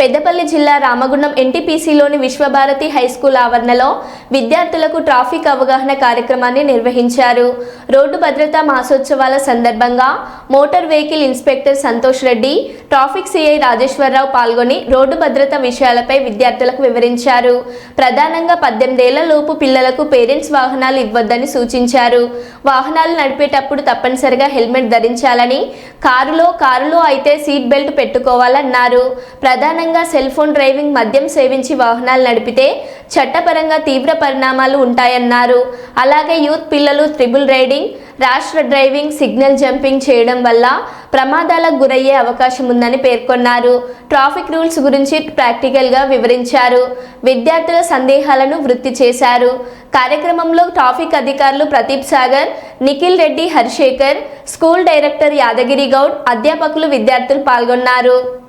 పెద్దపల్లి జిల్లా రామగుండం ఎన్టీపీసీలోని విశ్వభారతి హైస్కూల్ ఆవరణలో విద్యార్థులకు ట్రాఫిక్ అవగాహన కార్యక్రమాన్ని నిర్వహించారు. రోడ్డు భద్రతా మాసోత్సవాల సందర్భంగా motor vehicle inspector Santosh Reddy traffic CI Rajeshwara Rao పాల్గొని రోడ్డు భద్రత విషయాలపై విద్యార్థులకు వివరించారు. ప్రధానంగా పద్దెనిమిదేళ్ళ లోపు పిల్లలకు పేరెంట్స్ వాహనాలు ఇవ్వద్దని సూచించారు. వాహనాలు నడిపేటప్పుడు తప్పనిసరిగా హెల్మెట్ ధరించాలని కారులో కారులో అయితే సీట్ బెల్ట్ పెట్టుకోవాలన్నారు. ప్రధానంగా సెల్ ఫోన్ డ్రైవింగ్ మద్యం సేవించి వాహనాలు నడిపితే చట్టపరంగా తీవ్ర పరిణామాలు ఉంటాయన్నారు. అలాగే యూత్ పిల్లలు త్రిబుల్ రైడింగ్ రాష్ట్ర డ్రైవింగ్ సిగ్నల్ జంపింగ్ చేయడం వల్ల ప్రమాదాలకు గురయ్యే అవకాశం ఉందని పేర్కొన్నారు. ట్రాఫిక్ రూల్స్ గురించి ప్రాక్టికల్గా వివరించారు. విద్యార్థుల సందేహాలను వృత్తి చేశారు. కార్యక్రమంలో ట్రాఫిక్ అధికారులు ప్రదీప్ సాగర్ నిఖిల్ రెడ్డి హరిశేఖర్ స్కూల్ డైరెక్టర్ యాదగిరి గౌడ్ అధ్యాపకులు విద్యార్థులు పాల్గొన్నారు.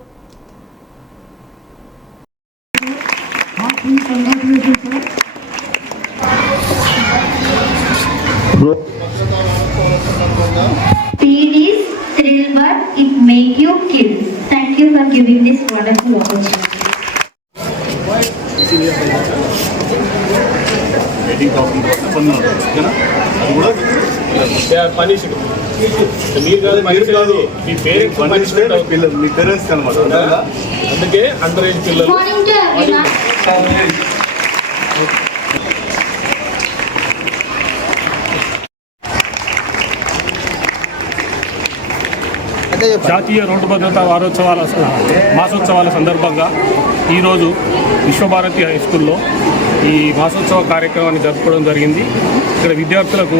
Speed is thrill but it make you kill. Thank you for giving this wonderful opportunity. అందుకే అండర్ ఏజ్ పిల్లలు Morning to everyone. జాతీయ రోడ్డు భద్రతా వారోత్సవాల మాసోత్సవాల సందర్భంగా ఈరోజు విశ్వభారతి హై స్కూల్లో ఈ మాసోత్సవ కార్యక్రమాన్ని జరుపుకోవడం జరిగింది. ఇక్కడ విద్యార్థులకు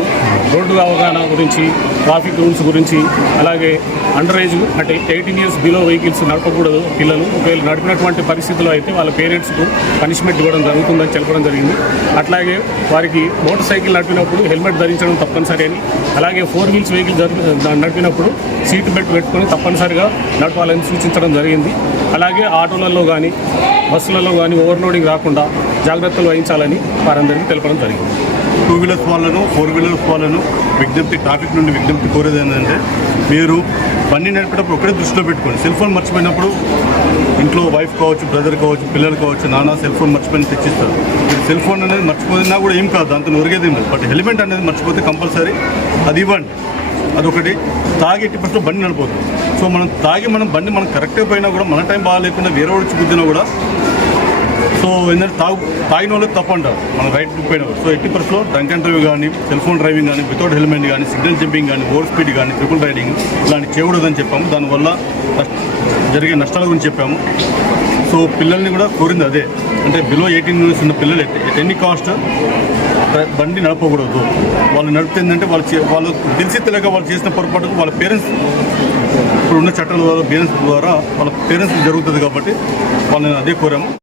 రోడ్డు అవగాహన గురించి ట్రాఫిక్ రూల్స్ గురించి అలాగే అండర్ ఏజ్ అంటే ఎయిటీన్ ఇయర్స్ బిలో వెహికల్స్ నడపకూడదు పిల్లలు. ఒకవేళ నడిపినటువంటి పరిస్థితుల్లో అయితే వాళ్ళ పేరెంట్స్కు పనిష్మెంట్ ఇవ్వడం జరుగుతుందని చెప్పడం జరిగింది. అట్లాగే వారికి మోటార్ సైకిల్ నడిపినప్పుడు హెల్మెట్ ధరించడం తప్పనిసరి అని అలాగే ఫోర్ వీల్స్ వెహికల్ నడిపినప్పుడు సీట్ బెల్ట్ పెట్టుకొని తప్పనిసరిగా నడపాలని సూచించడం జరిగింది. అలాగే ఆటోలలో కానీ బస్సులలో కానీ ఓవర్లోడింగ్ రాకుండా జాగ్రత్తలు వహించాలని వారందరికీ తెలపడం జరిగింది. టూ వీలర్స్ వాళ్ళను ఫోర్ వీలర్స్ వాళ్ళను విజ్ఞప్తి ట్రాఫిక్ నుండి విజ్ఞప్తి కోరేది ఏంటంటే మీరు బండి నడిపేటప్పుడు ఒకటే దృష్టిలో పెట్టుకోండి. సెల్ ఫోన్ మర్చిపోయినప్పుడు ఇంట్లో వైఫ్ కావచ్చు బ్రదర్ కావచ్చు పిల్లలు కావచ్చు నాన్న సెల్ ఫోన్ మర్చిపోయిన తెచ్చిస్తారు. మీరు సెల్ ఫోన్ అనేది మర్చిపోయినా కూడా ఏం కాదు దాంతో ఒరిగేది ఏం లేదు. బట్ హెల్మెట్ అనేది మర్చిపోతే కంపల్సరీ అది ఇవ్వండి. అదొకటి. తాగేటి ఫస్ట్ బండి నడిపోతుంది సో మనం తాగి మనం బండి మనం కరెక్ట్గా పోయినా కూడా మన టైం బాగా లేకుండా వేరే వాడు చూపుతున్నా కూడా సో ఏంటంటే తాగు తాగిన వాళ్ళకి తప్పు అంటారు. మనం రైట్ పోయిన సో ఎట్టి పరిస్థితుల్లో డ్రంక్ అండ్ డ్రైవ్ కానీ సెల్ ఫోన్ డ్రైవింగ్ కానీ వితౌట్ హెల్మెట్ కానీ సిగ్నల్ జంపింగ్ కానీ ఓవర్ స్పీడ్ కానీ ట్రిపుల్ రైడింగ్ ఇలాంటి చేయకూడదని చెప్పాము. దానివల్ల జరిగే నష్టాల గురించి చెప్పాము. సో పిల్లల్ని కూడా కోరింది అదే. అంటే బిలో ఎయిటీన్ ఇయర్స్ ఉన్న పిల్లలు ఎన్ని కాస్ట్ బండి నడపకూడదు. వాళ్ళు నడిపితే ఏంటంటే వాళ్ళు చే- వాళ్ళు తెలిసి తెలియక వాళ్ళు చేసిన పొరపాటుకు వాళ్ళ పేరెంట్స్ ఇప్పుడు ఉన్న చట్టాల ద్వారా పేరెంట్స్ ద్వారా వాళ్ళ పేరెంట్స్ జరుగుతుంది కాబట్టి వాళ్ళని అదే కోరాము.